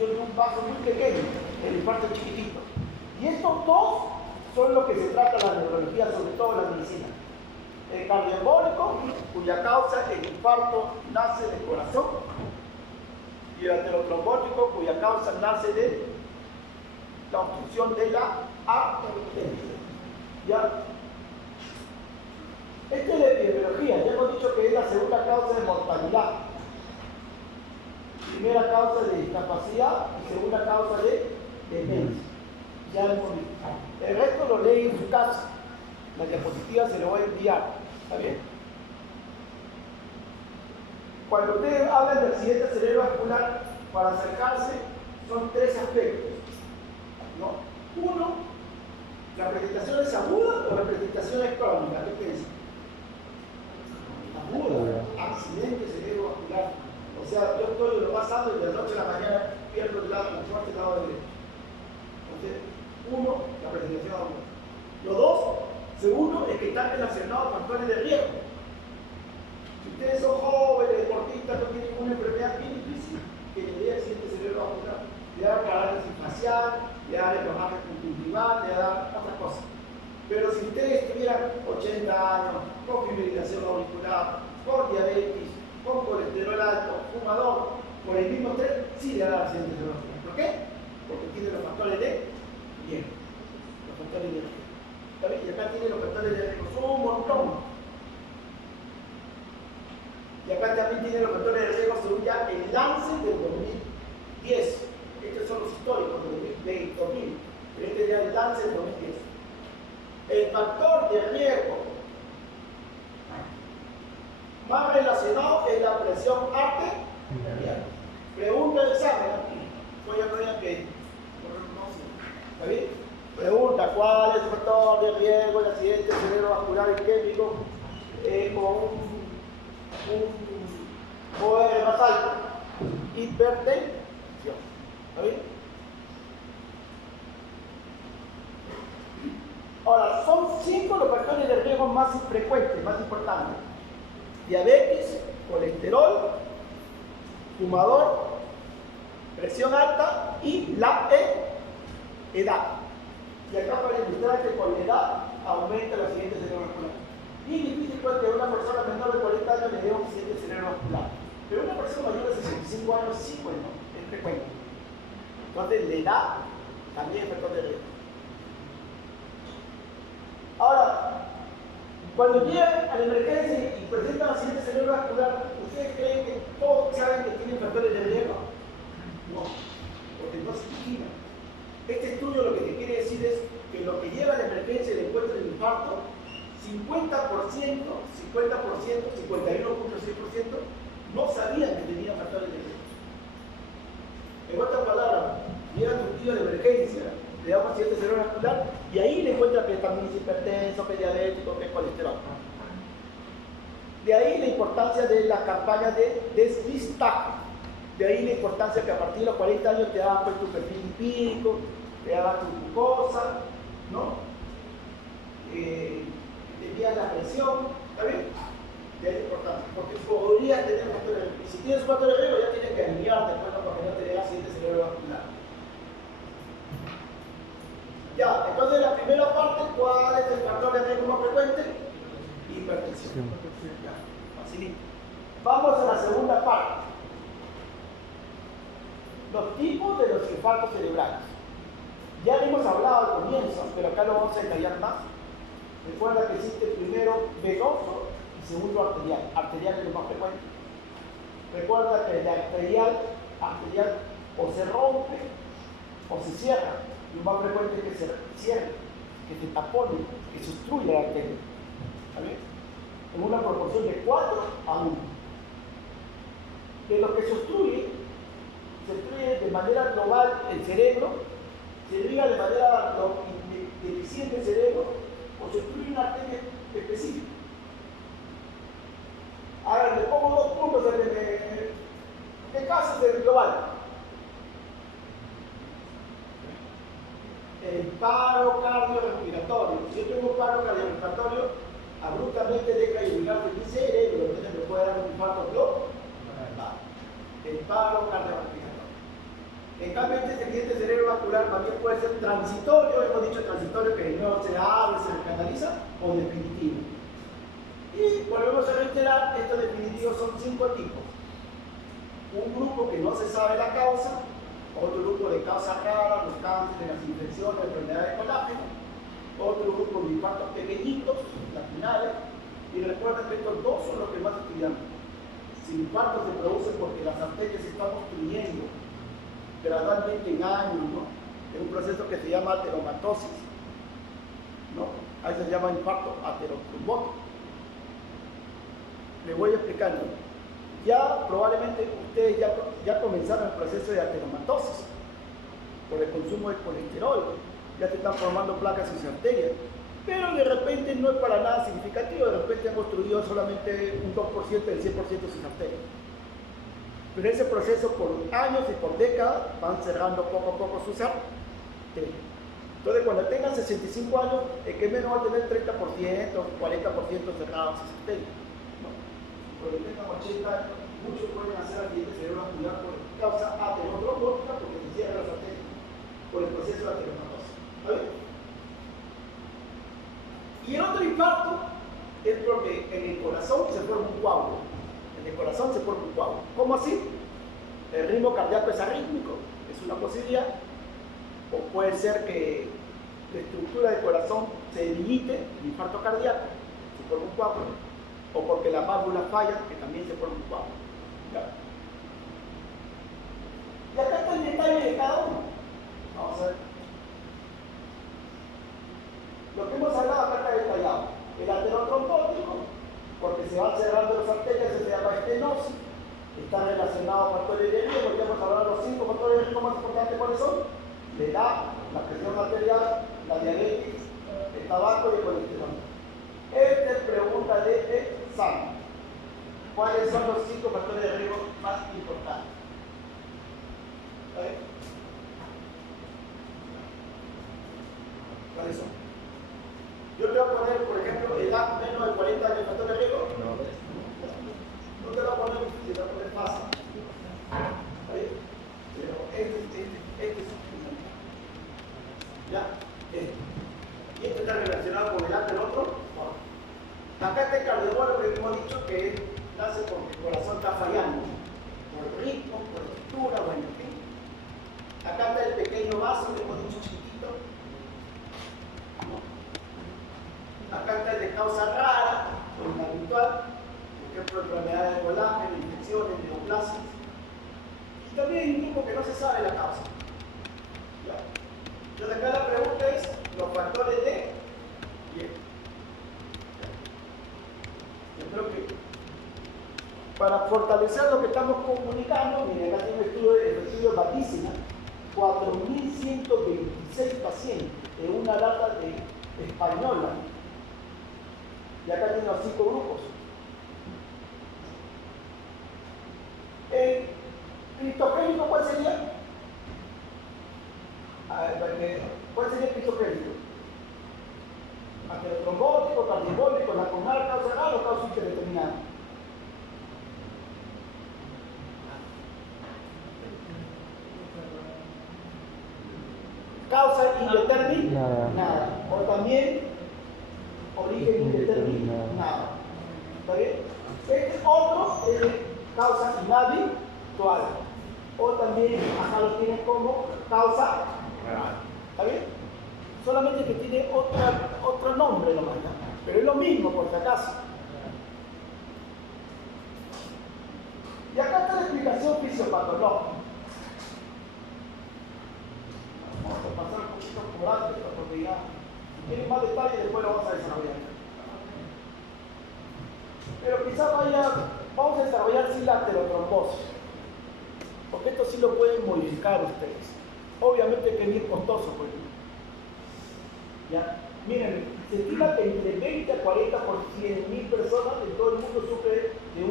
obstrucción de un vaso muy pequeño, el infarto chiquitito. Y estos dos son los que se trata en la neurología, sobre todo en la medicina. El cardioembólico, cuya causa el infarto nace del corazón, y el aterotrombótico, cuya causa nace de la obstrucción de la arteria. ¿Ya? Esta es la epidemiología. Ya hemos dicho que es la segunda causa de mortalidad. Primera causa de discapacidad y segunda causa de demencia. Ya hemos visto. El resto lo lee en su casa. La diapositiva se lo voy a enviar. ¿Está bien? Cuando ustedes hablan de accidente cerebrovascular, para acercarse, son tres aspectos, ¿no? Uno, ¿la presentación es aguda o la presentación es crónica? ¿Qué piensan? Aguda, accidente cerebrovascular. O sea, yo estoy en lo pasado y de la noche a la mañana pierdo el lado, el fuerte lado derecho. Entonces, uno, la presentación aguda. Lo dos, segundo, es que están relacionados a factores de riesgo. Si ustedes son jóvenes, deportistas, no tienen una enfermedad bien difícil, que le dé accidente cerebrovascular, le da parálisis facial, le da hemorragia conjuntival, le da otras cosas. Pero si ustedes tuvieran 80 años, con fibrilación auricular, con diabetes, con colesterol alto, fumador, por el mismo estrés, sí le da accidente cerebrovascular. ¿Por qué? Porque tiene los factores de riesgo. Los factores de riesgo. Y acá tiene los factores de riesgo. Son un montón. Y acá también tiene los factores de riesgo según ya el Lancet del 2010. Estos son los históricos del 2000. Pero este ya es el Lancet del 2010. El factor de riesgo más relacionado es la presión arterial. Pregunta del examen. Voy a poner que. ¿Está bien? Pregunta: ¿cuál es el factor de riesgo del accidente cerebrovascular isquémico con un OR más alto? Hipertensión. ¿Está bien? Ahora, son 5 los factores de riesgo más frecuentes, más importantes: diabetes, colesterol, fumador, presión alta y la edad. Y acá para ilustrar que con la edad aumenta el accidente cerebrovascular. Y difícil pues que una persona menor de 40 años le dé un accidente cerebrovascular. Pero una persona mayor de 65 años sí, bueno, es frecuente. Entonces la edad también es factor de riesgo. Ahora, cuando llegan a la emergencia y presentan accidente cerebrovascular, ¿ustedes creen que todos saben que tienen factores de riesgo? No, porque no se imaginan. Este estudio lo que te quiere decir es que lo que lleva a la emergencia y le encuentra el infarto, 50%, 51.6%, no sabían que tenían factores de riesgo. En otras palabras, llega tu tío de emergencia, le da un accidente cerebrovascular y ahí le encuentra que también es hipertenso, que es diabético, que es colesterol. De ahí la importancia de la campaña de despistaje. De ahí la importancia que a partir de los 40 años te hagan pues, tu perfil lipídico, te hagan tu glucosa, ¿no? Te midan la presión, ¿está bien? De ahí la importancia, porque podrías tener factores de riesgo. Y si tienes factores de riesgo, ya tienes que aliviarte después para que no te dé accidente cerebrovascular. Ya, entonces la primera parte, ¿cuál es el factor de riesgo más frecuente? Hipertensión. Ya, facilito. Vamos a la segunda parte. Los tipos de los infartos cerebrales. Ya hemos hablado al comienzo, pero acá lo vamos a detallar más. Recuerda que existe primero venoso y segundo arterial. Arterial es lo más frecuente. Recuerda que el arterial o se rompe o se cierra. Lo más frecuente es que se cierre, que se tapone, que se obstruya la arteria. ¿Está bien? En una proporción de 4 a 1. De lo que se obstruye de manera global el cerebro, se irriga de manera deficiente el cerebro o se obstruye una arteria específica. Ahora le pongo 2 puntos en qué caso es el global. El paro cardiorrespiratorio. Si yo tengo un paro cardiorrespiratorio, abruptamente deja de irrigarse mi cerebro, entonces me puede dar un infarto global. El paro cardiorrespiratorio. En cambio, este accidente cerebrovascular también puede ser transitorio, hemos dicho transitorio que no se abre, se recanaliza, o definitivo. Y volvemos a reiterar, estos definitivos son 5 tipos. Un grupo que no se sabe la causa, otro grupo de causa rara, los cánceres, las infecciones, enfermedades de colágeno, otro grupo de infartos pequeñitos, laterales, y recuerden que estos dos son los que más estudiamos. Si infartos se producen porque las arterias se están obstruyendo gradualmente en años, ¿no? En un proceso que se llama ateromatosis, ¿no? Ahí se llama infarto aterotrombótico. Le voy explicando. Ya probablemente ustedes ya comenzaron el proceso de ateromatosis por el consumo de colesterol, ya se están formando placas en sus arterias, pero de repente no es para nada significativo, de repente han construido solamente un 2% del 100% de sus arterias. Pero ese proceso por años y por décadas van cerrando poco a poco sus arterias. Entonces cuando tengan 65 años, el que menos va a tener 30%, 40% cerrados sus arterias. Cuando tengan 80 años, muchos pueden hacer accidente cerebrovascular por causa aterotrombótica porque se cierran las arterias por el proceso de ateromatosis. ¿Está bien? Y el otro infarto es porque en el corazón se forma un coágulo. En el corazón se forma un coágulo. ¿Cómo así? El ritmo cardíaco es arrítmico, es una posibilidad. O puede ser que la estructura del corazón se debilite, el infarto cardíaco, se forma un coágulo. O porque las válvulas fallan, que también se forma un coágulo. ¿Ya? Y acá está el detalle de cada uno. Vamos a ver. Lo que hemos hablado acá está detallado. El aterotrombótico, porque se van cerrando las arterias, se llama estenosis, está relacionado a factores de riesgo. Ya hemos hablado de los 5 factores de riesgo más importantes. ¿Cuáles son? La edad, la presión arterial, la diabetes, el tabaco y el colesterol. Esta es pregunta de examen. ¿Cuáles son los 5 factores de riesgo más importantes? ¿Cuáles son? Yo te voy a poner, por ejemplo, edad menos de 40 años, factor de riesgo. No te lo voy a poner difícil, te lo voy a poner fácil. Pero este es ya, y esto está relacionado con el edad del otro. Acá está el cardiólogo que hemos dicho que nace porque el corazón está fallando, por ritmo, por estructura, bueno, en fin. Acá está el pequeño vaso que hemos dicho chiquitito. Acá está el de causa rara, o el habitual, por ejemplo, enfermedades de colágeno, infecciones, neoplasias. Y también hay un grupo que no se sabe la causa. ¿Ya? Entonces acá la pregunta es los factores de riesgo. Yo creo que para fortalecer lo que estamos comunicando, miren, acá tiene el estudio de Batísima, 4.126 pacientes en una data de española. Y acá tiene los 5 grupos. El cristogénico, ¿cuál sería? ¿Cuál sería el cristogénico? Aterotrombótico, cardiobólico, lacunar, causa rara o causa indeterminada. Causa indeterminada. O también origen indeterminado. ¿Está bien? Este otro es causa inhabitual. O también acá lo tienen como causa rara. ¿Está bien? Solamente que tiene otro nombre nomás, ¿no? Pero es lo mismo por si acaso. Y acá está la explicación fisiopatológica. Vamos a pasar un poquito por alto porque ya, si quieren más detalles después lo vamos a desarrollar. Pero quizás vamos a desarrollar sin la aterotrombosis, porque esto sí lo pueden modificar ustedes. Obviamente que es bien costoso, pues. ¿Ya? Miren, se estima que entre 20 a 40 por 100.000 personas en todo el mundo sufren de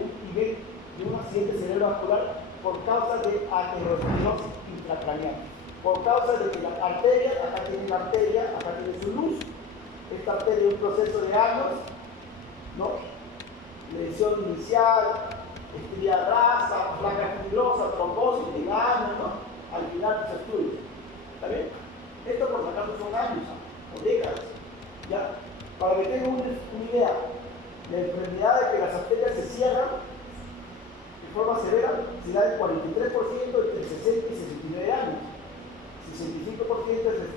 un accidente cerebrovascular por causa de aterosclerosis intracraneal. Por causa de que la arteria, acá tiene la arteria, acá tiene su luz. Esta arteria es un proceso de años, ¿no? Lesión inicial, estría rasa, placa fibrosa, trombosis, de años, ¿no? Al terminar tus estudios. ¿Está bien? Esto por si acaso son años o décadas. ¿Ya? Para que tengan una idea, la enfermedad de que las arterias se cierran de forma severa se da el 43% entre 60 y 69 años, 65% entre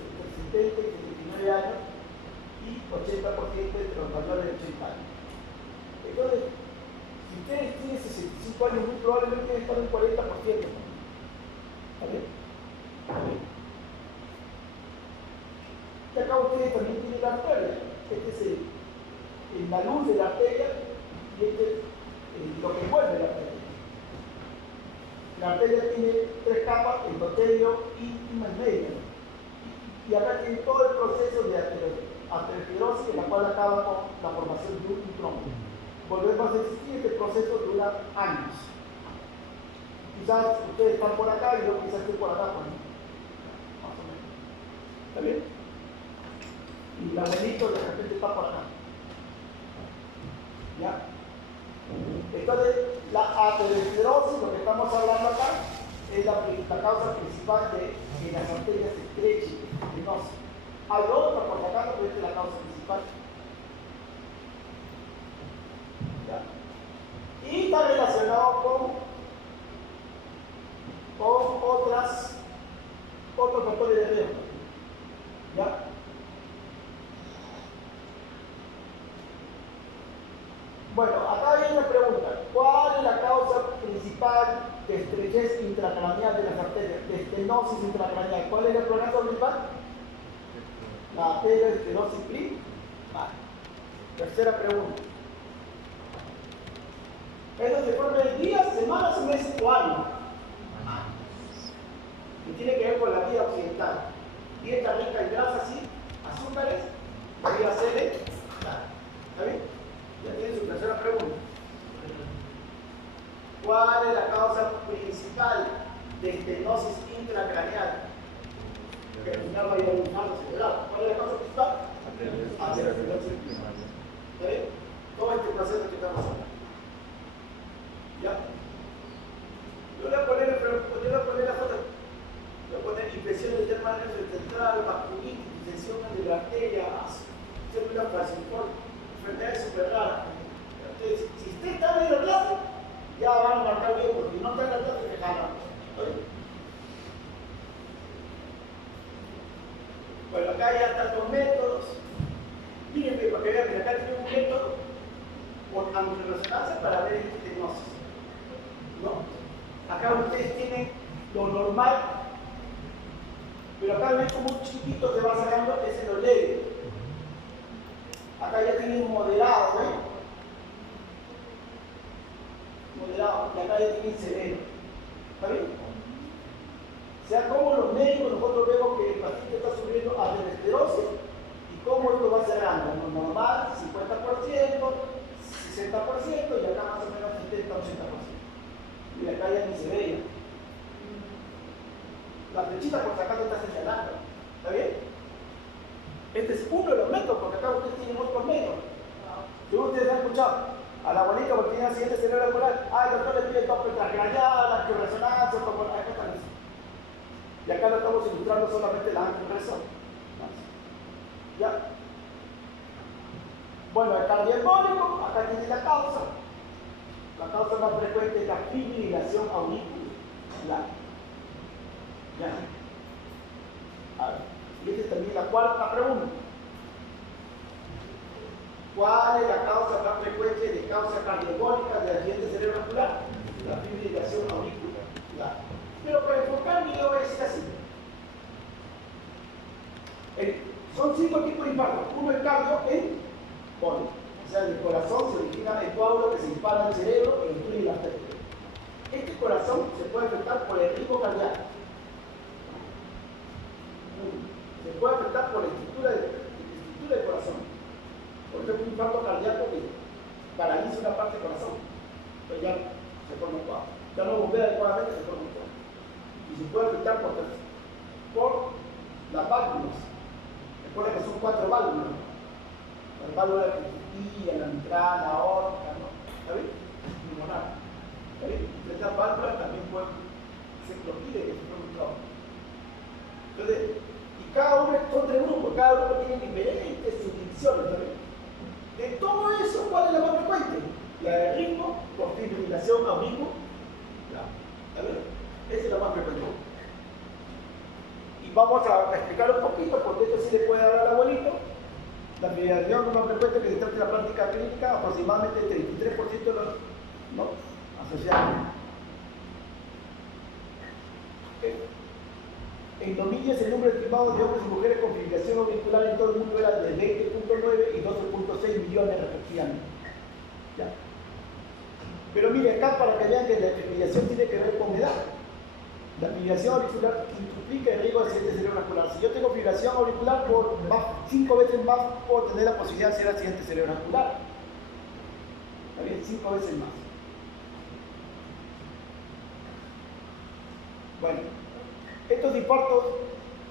70 y 79 años y 80% entre los mayores de 80 años. Entonces, si ustedes tienen 65 años, muy probablemente están en 40%. ¿Está bien? ¿Está bien? Y acá ustedes también tienen la arteria. Este es la luz de la arteria y este es lo que envuelve la arteria. La arteria tiene tres capas: endotelio, íntima y media. Y acá tiene todo el proceso de aterosclerosis, en la cual acaba con la formación de un trombo. Volvemos a existir, este proceso dura años. Quizás ustedes están por acá y yo quizás estoy por acá, más o menos. ¿Está bien? Y el abuelito de repente está por acá. ¿Ya? Entonces, la aterosclerosis, lo que estamos hablando acá, es la causa principal de que las arterias se estrechen, venosas. Hay otra, por acá, pero esta es la causa principal. ¿Ya? Y está relacionado con otros factores de riesgo. ¿Ya? Bueno, acá hay una pregunta. ¿Cuál es la causa principal de estrechez intracraneal de las arterias? De estenosis intracraneal. ¿Cuál es el problema principal? La aterosclerosis primaria. Tercera pregunta. Eso se forma en días, semanas, meses o años. Y tiene que ver con la vida occidental. Dieta rica en grasas y azúcares, podría ser ¿está bien? Ya tiene su tercera pregunta. ¿Cuál es la causa principal de estenosis intracraneal? Que al final va a ir a un infarto cerebral. ¿Cuál es la causa principal? Aterosclerosis primaria. ¿Está bien? Todo este proceso que estamos hablando. ¿Ya? Yo le voy a poner la foto. Le voy a poner infecciones del nervio central, vasculitis, distensiones de la arteria, células falciformes, enfermedades súper raras. Entonces, si usted está en la clase, ya van a marcar bien, porque si no está en la clase, se jalan. Bueno, acá ya están los métodos. Miren, para que vean que acá tiene un método por angioresonancia para ver estenosis. ¿No? Acá ustedes tienen lo normal, pero acá ven como un chiquito que va sacando, ese lo leve. Acá ya tienen moderado, ¿ven? Moderado, y acá ya tienen severo. ¿Está bien? O sea, como los médicos nosotros vemos que el paciente está sufriendo aterosclerosis y cómo esto va cerrando. Lo normal, 50%, 60% y acá más o menos 70-80%. Y acá ya ni se veía. La flechita por si acaso está señalando. ¿Está bien? Este es uno de los métodos, porque acá ustedes tienen otros métodos. Si ustedes han escuchado a la abuelita porque tiene accidente cerebrovascular, el doctor le pide doppler transcraneal, angioresonancia, y acá lo estamos ilustrando solamente la angioresonancia. ¿Ya? Bueno, el cardioembólico, acá tiene la causa. La causa más frecuente es la fibrilación auricular. ¿Ya? A ver, y esta es también la cuarta pregunta. ¿Cuál es la causa más frecuente de causa cardioembólica de accidente cerebrovascular? La fibrilación auricular. Pero para enfocarme yo voy a decir así. Son 5 tipos de infartos. Uno es cardioembólico. O sea, del corazón se origina el coágulo que se dispara al cerebro y destruye la arteria. Este corazón se puede afectar por el ritmo cardíaco. Se puede afectar por la estructura del corazón. Por ejemplo, un infarto cardíaco que paraliza una parte del corazón. Pues ya se forma un coágulo. Ya no bombea adecuadamente, se forma un coágulo. Y se puede afectar por las válvulas. Recuerden que son 4 válvulas. La válvula cristalina, la mitral, la aorta, ¿no? ¿Está bien? Pulmonar. ¿Está bien? Estas válvulas también pueden ser bloqueadas y que se formen un trauma. grupo, cada grupo tiene diferentes subdivisiones también. De todo eso, ¿cuál es la más frecuente? La de ritmo por fibrilación a ritmo. ¿Está bien? Esa es la más frecuente. Y vamos a explicar un poquito, porque esto sí le puede dar al abuelito. La fibrilación más frecuente que se trata de la práctica clínica, aproximadamente el 33% de los ¿no? asociados. En 2010 el número estimado de hombres y mujeres con fibrilación auricular en todo el mundo era de 20.9 y 12.6 millones respectivamente. ¿Ya? Pero mire acá para que vean que la fibrilación tiene que ver con edad. La fibrilación auricular implica el riesgo de accidente cerebrovascular. Si yo tengo fibrilación auricular, por 5 veces más puedo tener la posibilidad de hacer accidente cerebrovascular. ¿Está bien? 5 veces más. Bueno. Estos infartos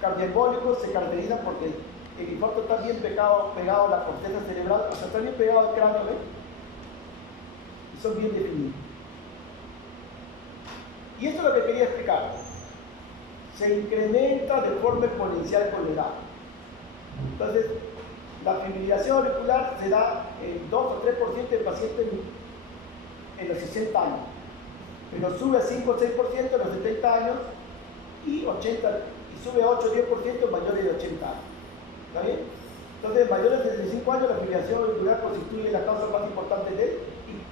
cardioembólicos se caracterizan porque el infarto está bien pegado a la corteza cerebral, o sea, está bien pegado al cráneo, ¿ven? Y son bien definidos. Y esto es lo que quería explicar. Se incrementa de forma exponencial con la edad. Entonces, la fibrilación auricular se da en 2 o 3% de pacientes en los 60 años, pero sube a 5 o 6% en los 70 años y sube a 8 o 10% mayores de 80 años. ¿Está bien? Entonces, mayores de 65 años, la fibrilación auricular constituye la causa más importante de ictus.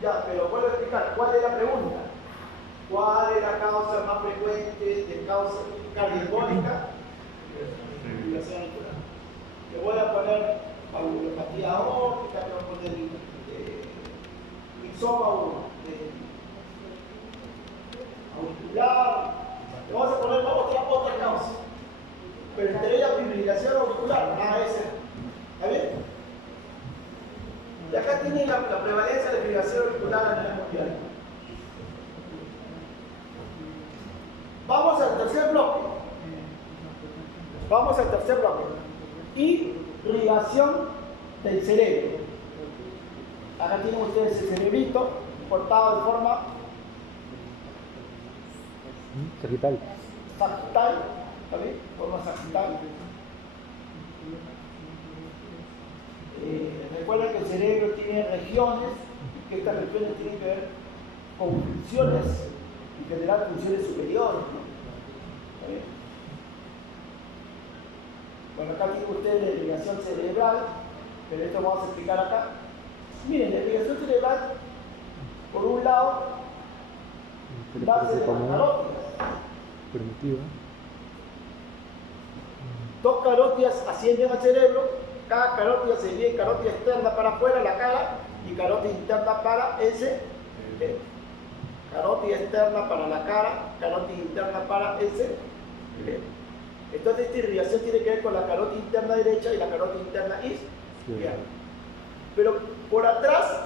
Ya, pero vuelvo a explicar, ¿cuál es la pregunta? ¿Cuál es la causa más frecuente de causa cardioembólica? Fibrilación auricular. Le voy a poner valvulopatía aórtica, le voy a poner mixoma auricular, le vamos a poner otra causa, pero entre ellas fibrilación auricular, AS. ¿Está bien? Y acá tiene la prevalencia de fibrilación auricular a nivel mundial. Vamos al tercer bloque. Irrigación del cerebro. Acá tienen ustedes el cerebrito cortado de forma sagital. ¿Está bien? Forma sagital. Recuerden que el cerebro tiene regiones, y que estas regiones tienen que ver con funciones, en general funciones superiores, ¿no? ¿Está bien? Bueno, acá tienen ustedes la irrigación cerebral, pero esto vamos a explicar acá. Miren, la irrigación cerebral, por un lado, nace de las carótidas. Primitiva. Dos carótidas ascienden al cerebro, cada carótida se divide en carótida externa para afuera, la cara, y carótida interna para el cerebro. Carótida externa para la cara, carótida interna para el cerebro. Entonces esta irrigación tiene que ver con la carótida interna derecha y la carótida interna izquierda. Pero por atrás,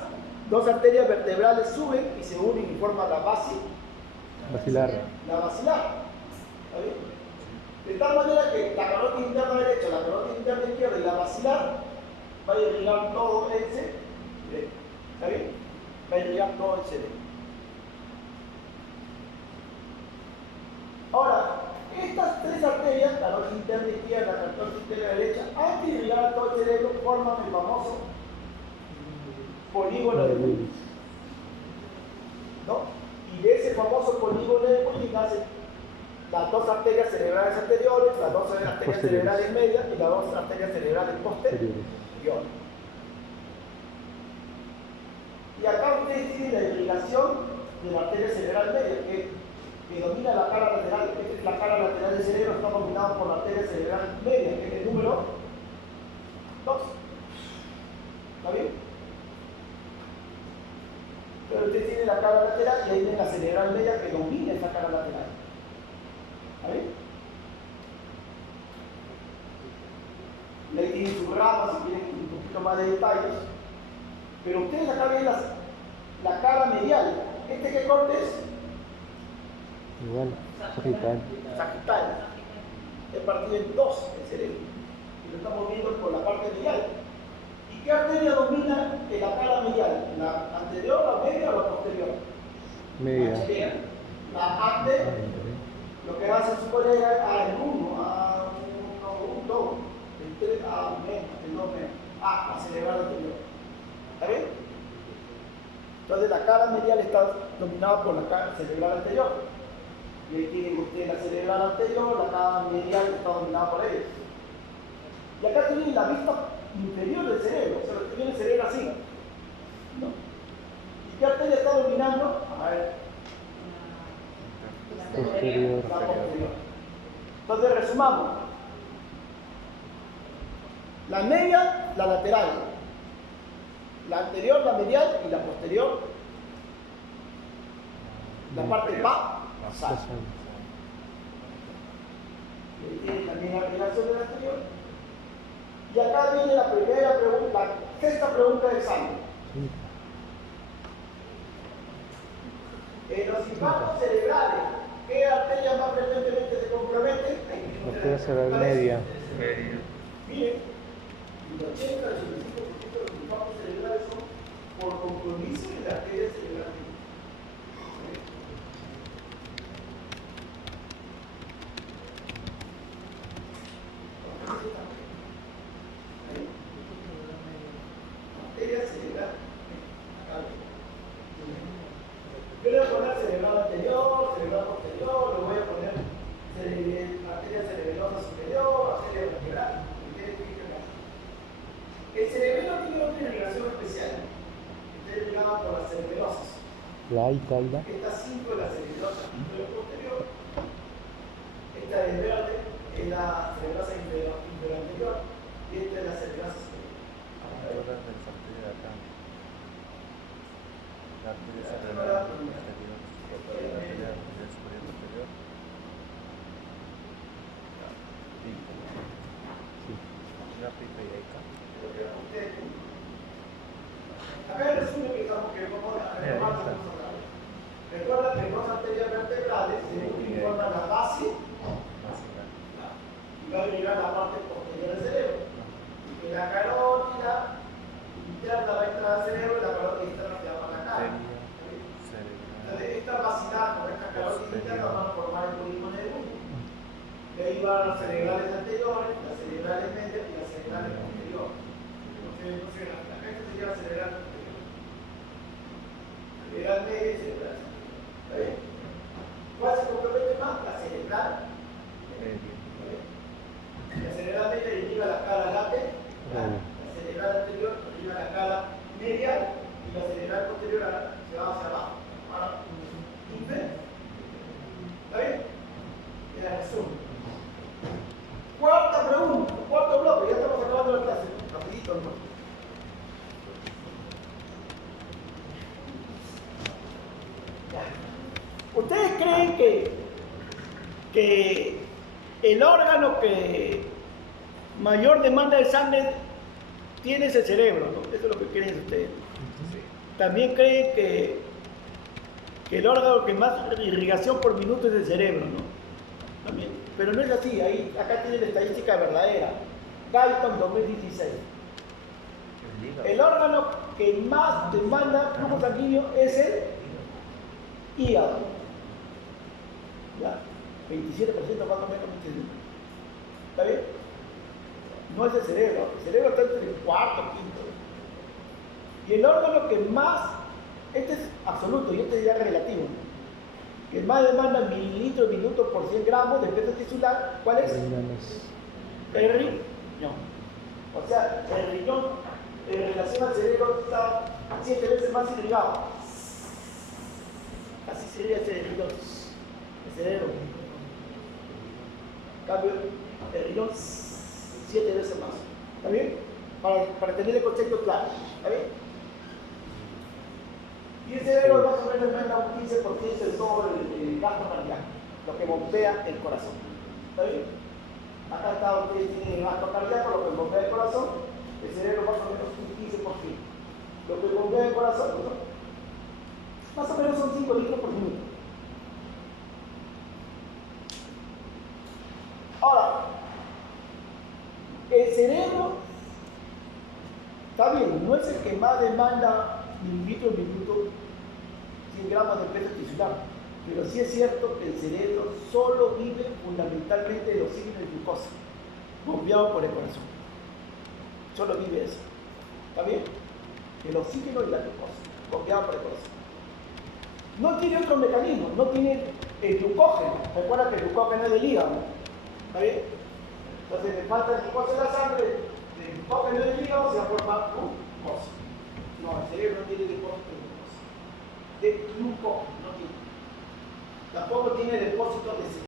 dos arterias vertebrales suben y se unen y forman la vacilar. La basilar. ¿Está bien? De tal manera que la carótida interna derecha, la carótida interna izquierda y la basilar va a irrigar todo el cerebro. ¿Está bien? Va a irrigar todo el cerebro. Ahora, estas tres arterias, carótida interna izquierda, carótida interna derecha, antes de irrigar todo el cerebro, forman el famoso polígono de Willis. ¿No? Y de ese famoso polígono de Willis nacen las dos arterias cerebrales anteriores, las dos arterias cerebrales medias y las dos arterias cerebrales posteriores. Y acá ustedes tienen la irrigación de la arteria cerebral media, que domina la cara lateral. La cara lateral del cerebro está dominada por la arteria cerebral media, que es el número 2. ¿Está bien? Pero usted tiene la cara lateral y ahí tiene la cerebral media que domina esa cara lateral. ¿Está bien? Y ahí tienen sus ramas si quieren un poquito más de detalles. Pero ustedes acá ven la cara medial. ¿Qué corte es? Igual, sagital. Sagital. Es partido en dos el cerebro. Y lo estamos viendo por la parte medial. ¿Y qué arteria domina en la cara medial? ¿La anterior, la media o la posterior? Media. La anterior. Lo que hace su colega, el 1, la cerebral anterior. ¿Está bien? Entonces la cara medial está dominada por la cara cerebral anterior. Y ahí tienen ustedes la cerebral anterior, la cara medial está dominada por ellos. Y acá tienen la vista inferior del cerebro, o sea, lo que tiene el cerebro así. ¿No? ¿Y qué arteria está dominando? A ver. Posterior. La posterior. Entonces resumamos. La media, la lateral. La anterior, la medial y la posterior. La parte basal. Y tiene también la relación de la anterior. Y acá viene la primera pregunta, la sexta pregunta del examen. En los impactos cerebrales, ¿qué arteria más frecuentemente se compromete? Arteria cerebral media. Miren, el 80-85% de los impactos cerebrales son por compromiso de la arteria cerebral. Arteria cerebral. Yo le voy a poner cerebral anterior, cerebral posterior, le voy a poner arteria cerebrosa superior, arteria vertebral. El cerebelo tiene otra irrigación especial, está irrigada por las cerebelosas. La italda. Estas 5 es la cerebrosa inferior posterior, esta de verde es la cerebrosa inferior anterior y esta es la cerebrosa superior. La arteria cerebral posterior, la arteria superior posterior. La pipa y eca. Acá el resumen que vamos a retomar. Recuerda que dos arterias vertebrales se informan la base y va a llegar a la parte posterior del cerebro. Y que la carótida interna va a entrar al cerebro y la carótida externa se llama la cara. Entonces, esta vacidad con esta carótida interna van a formar el turismo nervioso. De ahí van las cerebrales anteriores, las cerebrales medias y las cerebrales posteriores. Entonces, la gente se llama cerebral posterior. Cerebral media y cerebral. ¿Está bien? ¿Cuál se compromete más? La cerebral media. La cerebral media lleva la cara lateral, la cerebral anterior lleva la cara medial y la cerebral posterior se va hacia abajo. Ahora, ¿está bien? Ya resumen. Cuarta pregunta, cuarto bloque, ya estamos acabando la clase. Rapidito, ¿no? ¿Ustedes creen que el órgano que mayor demanda de sangre tiene es el cerebro, ¿no? Eso es lo que creen ustedes. También creen que el órgano que más irrigación por minuto es el cerebro, ¿no? También. Pero no es así, acá tiene la estadística verdadera. Galton 2016. El órgano que más demanda flujo sanguíneo es el hígado. Ya, 27% más o menos. ¿Está bien? No es el cerebro está entre el cuarto y quinto. Y el órgano que más, este es absoluto y este es ya relativo, ¿no? Que más demanda mililitros minutos por 100 gramos de peso tisular, ¿cuál es? El riñón. O sea, el riñón en relación al cerebro está 7 veces más irrigado. Así sería ese riñón, el cerebro. En cambio, el riñón 7 veces más. ¿Está bien? Para tener el concepto claro. ¿Está bien? Y el cerebro más o menos manda un 15% de todo el gasto cardíaco, lo que bombea el corazón. ¿Está bien? Acá está ustedes tienen el gasto cardíaco, lo que bombea el corazón, el cerebro más o menos un 15%. Lo que bombea el corazón, ¿no? Más o menos son 5 litros por minuto. Ahora, el cerebro, está bien, no es el que más demanda mililitros minuto, 100 gramos de peso tisular, pero sí es cierto que el cerebro solo vive fundamentalmente de los signos de glucosa. bombeado por el corazón. Solo vive eso. ¿Está bien? El oxígeno y la glucosa, bombeado por el corazón. No tiene otro mecanismo, no tiene el glucógeno. Recuerda que el glucógeno es del hígado. ¿Está bien? Entonces le falta el glucosa en la sangre, el glucógeno del hígado se va a formar glucosa. No, el cerebro no tiene depósito de glucosa. De glucógeno no tiene. Tampoco tiene depósito de